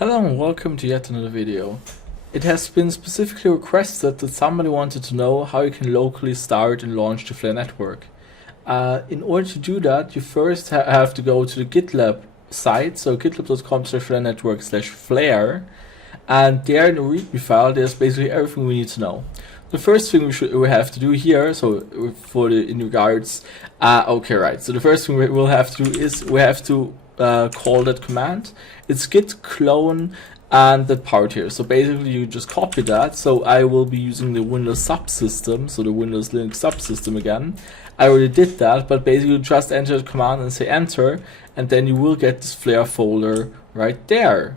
Hello and welcome to yet another video. It has been specifically requested that somebody wanted to know how you can locally start and launch the Flare network. In order to do that, you first have to go to the GitLab site, so gitlab.com/flarenetwork/flare, and there in the README file there's basically everything we need to know. The first thing we have to do here, so in regards, so the first thing we'll have to do is we have to call that command. It's git clone and that part here. So basically you just copy that. So I will be using the Windows subsystem, so the Windows Linux subsystem again. I already did that, but basically you just enter the command and say enter, and then you will get this Flare folder right there.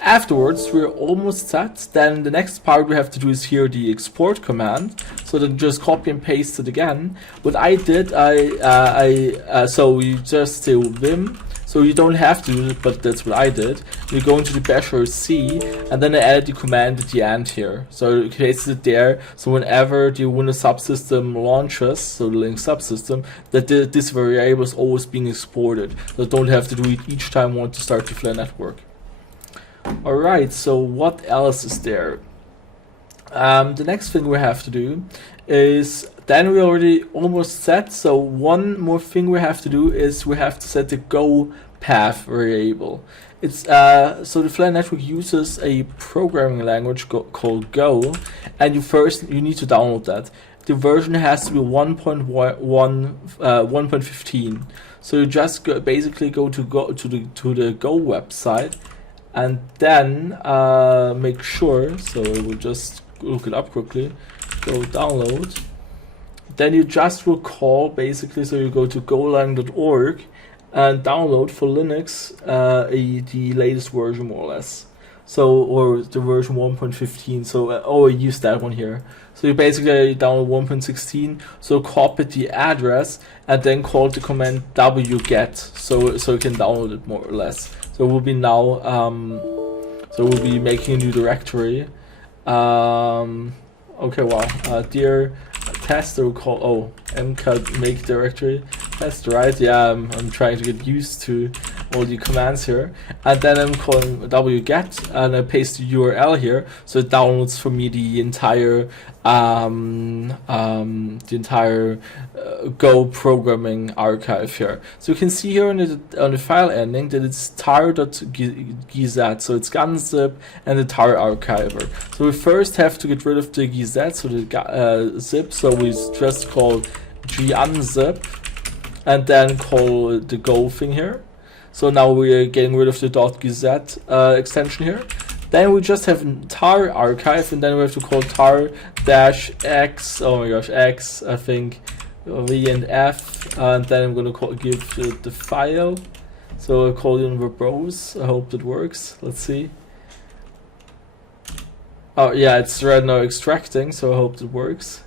Afterwards, we're almost set. Then the next part we have to do is here the export command. So then just copy and paste it again. What I did, so we just say vim. So you don't have to do it, but that's what I did. We go into the bash or C, and then I added the command at the end here. So it places it there. So whenever the Windows subsystem launches, so the Linux subsystem, that this variable is always being exported. So don't have to do it each time you want to start the Flare network. Alright, so what else is there? The next thing we have to do is, then we already almost set, so one more thing we have to do is we have to set the go path variable. It's so the Flare network uses a programming language called Go, and you need to download that. The version has to be 1.15. So you just basically go to the Go website, and then make sure, so we'll just look it up quickly, go download, then you just will call basically, so you go to golang.org and download for Linux the latest version more or less, so, or the version 1.15, so I use that one here. So you basically download 1.16, so copy the address and then call the command wget, so you can download it more or less. So we'll be now, so we'll be making a new directory. Okay, wow. Dear tester, we'll call mcat make directory test, right? Yeah, I'm trying to get used to all the commands here, and then I'm calling wget and I paste the URL here, so it downloads for me the entire Go programming archive here. So you can see here on the file ending that it's tar.gz, so it's gunzip and the tar archiver. So we first have to get rid of the gz, so the zip, so we just call gunzip and then call the go thing here. So now we are getting rid of the .gz extension here. Then we just have tar archive, and then we have to call tar-x, oh my gosh, x, I think, v and f, and then I'm going to give the file. So I'll call it in verbose. I hope that works. Let's see. Oh yeah, it's right now extracting, so I hope it works.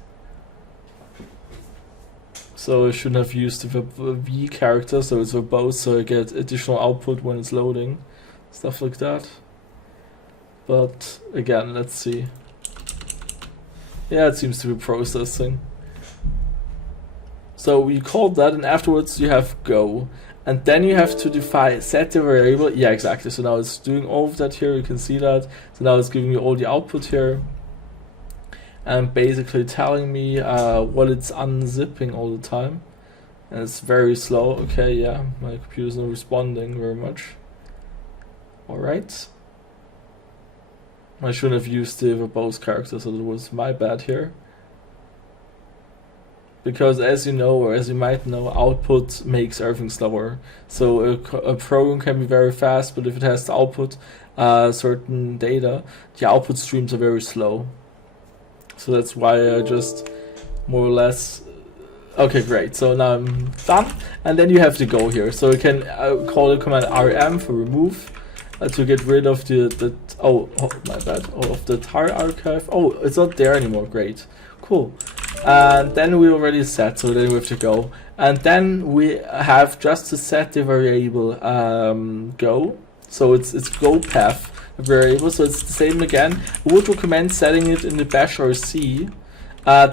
So I shouldn't have used the v character, so it's verbose, so I get additional output when it's loading, stuff like that. But again, let's see. Yeah, it seems to be processing. So we called that, and afterwards you have go, and then you have to set the variable. Yeah, exactly. So now it's doing all of that here. You can see that. So now it's giving you all the output here, and basically telling me what it's unzipping all the time. And it's very slow. Okay, yeah, my computer's not responding very much. All right. I shouldn't have used the verbose character, so that was my bad here. Because as you know, or as you might know, output makes everything slower. So a program can be very fast, but if it has to output certain data, the output streams are very slow. So that's why I just more or less... Okay, great. So now I'm done. And then you have to go here. So you can call the command rm for remove. To get rid of the my bad, of the tar archive. Oh, it's not there anymore. Great, cool. And then we already set, so then we have to go, and then we have just to set the variable go. So it's go path variable. So it's the same again. I would recommend setting it in the bash or C.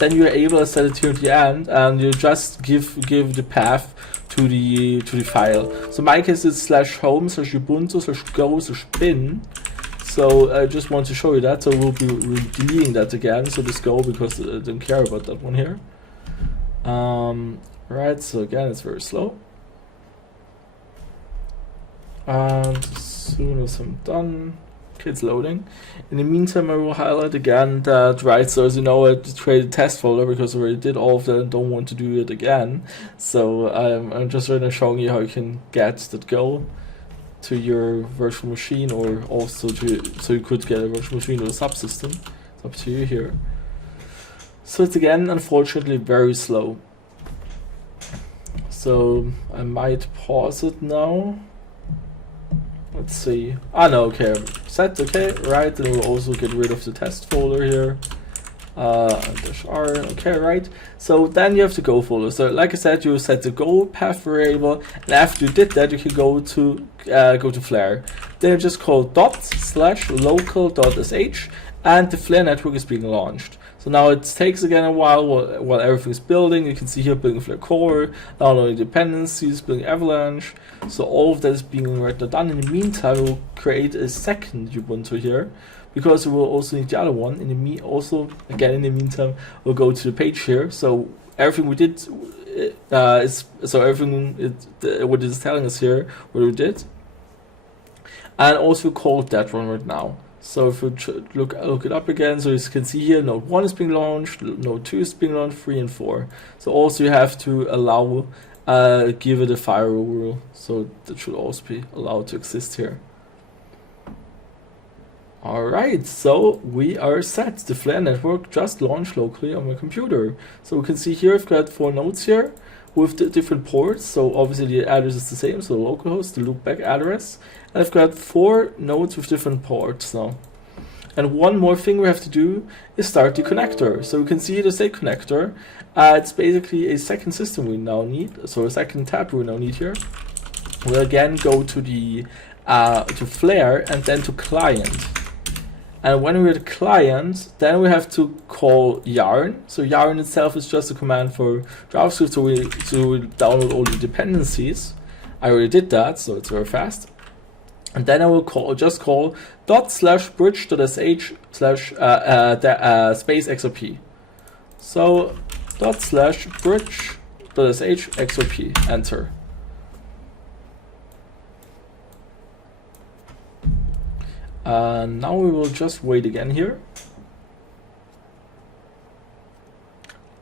then you're able to set it here at the end, and you just give the path to the file. So in my case it's /home/ubuntu/go/bin. So I just want to show you that. So we'll be deleting that again. So this go, because I don't care about that one here. Right. So again, it's very slow. And as soon as I'm done, it's loading. In the meantime, I will highlight again that, right, so as you know, I created a test folder because I already did all of that and don't want to do it again. So I'm just right now showing you how you can get that go to your virtual machine, or also so you could get a virtual machine or a subsystem. It's up to you here. So it's again, unfortunately, very slow. So I might pause it now. Let's see. Ah, no, okay. Set, okay, right. Then we'll also get rid of the test folder here. -r, okay, right. So then you have the go folder. So like I said, you set the go path variable, and after you did that, you can go to Flare. Then you just call /local.sh, and the Flare network is being launched. So now it takes again a while while everything's building. You can see here building Flare core, downloading dependencies, building Avalanche. So all of that is being right now done. In the meantime, we'll create a second Ubuntu here, because we will also need the other one. In the meantime, we'll go to the page here. So everything we did what it is telling us here, what we did, and also called that one right now. So if we look it up again, so you can see here, node 1 is being launched, node 2 is being launched, 3 and 4. So also you have to allow, give it a firewall rule. So that should also be allowed to exist here. Alright, so we are set. The Flare network just launched locally on my computer. So we can see here I've got 4 nodes here with the different ports. So obviously the address is the same, so localhost, the loopback address. And I've got 4 nodes with different ports now. And one more thing we have to do is start the connector. So we can see the state connector. It's basically a second system we now need. So a second tab we now need here. We'll again go to the to Flare and then to client. And when we're at client, then we have to call yarn. So yarn itself is just a command for JavaScript, so we download all the dependencies. I already did that, so it's very fast. And then I will just call ./bridge.sh space XOP. So ./bridge.sh XOP, enter. Now we will just wait again here.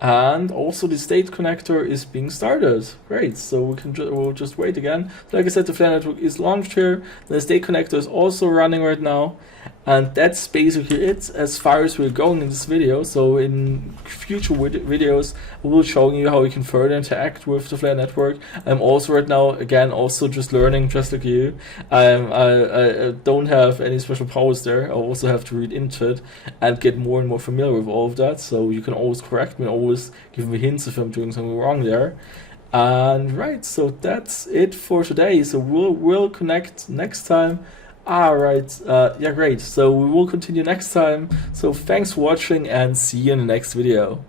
And also the state connector is being started. Great, so we'll just wait again. Like I said, the Flare network is launched here. The state connector is also running right now. And that's basically it as far as we're going in this video. So in future videos, I will show you how you can further interact with the Flare network. I'm also right now, again, also just learning, just like you. I don't have any special powers there. I also have to read into it and get more and more familiar with all of that. So you can always correct me, always give me hints if I'm doing something wrong there. And right, so that's it for today. So we'll connect next time. Alright, yeah, great. So we will continue next time. So thanks for watching and see you in the next video.